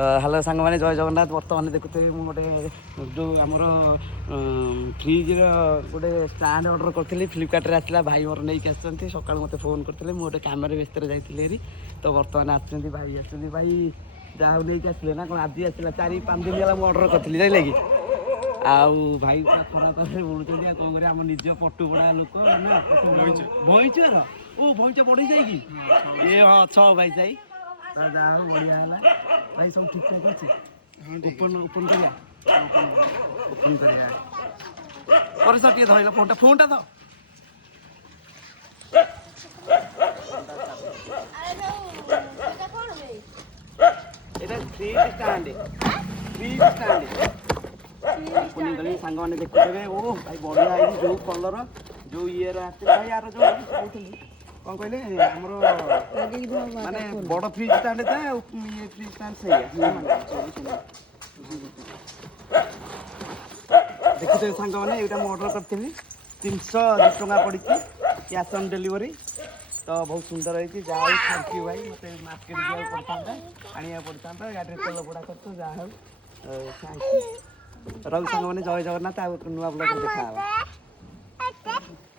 तो हेलो सांग मैंने जय जगन्नाथ बर्तमान देखुथे मुझे गोटे जो आमर फ्रिज गोटे स्टाण्ड अर्डर करी फ्लिपकार्ट आसला भाई मोर नहीं आसती सका मत फोन करते मुझे गोटे कम व्यस्त जाइए तो बर्तमान आसुँच भाई आसुँच भाई जहाँ नहीं आसले ना कौन आज आसला 4-5 दिन है मुझे अर्डर करी जाइए कि आउ भाई खराब बोलते कौन कर निज पटुपड़ा लोक भईचर ओ भईच बढ़ी जाए ये हाँ 6 भाई साई जहाँ बढ़िया है भाई सब ठीक ठाक अच्छे ओपन ओपन ओपन कर सर धरला फोन फोनटा तो सांग मैंने देखुथे ओ भाई बढ़िया है जो कलर जो ये भाई यार जो कौन कहले माने बड़ फ्रिज स्टैंड था ये फ्रिज स्टैंड सही है देखते सांग मैंने यहाँ मुझे अर्डर करी 310 टଙ୍କା पड़ी कैश ऑन डिलीवरी तो बहुत सुंदर है जहाँ थैंक यू भाई मत मार्केट जाए पड़ता आने पड़ता गाड़ी तेल पड़ा कर जहाँ थैंक यू रवि सांग मैंने जय जगन्नाथ नुआ ब्लॉग देखा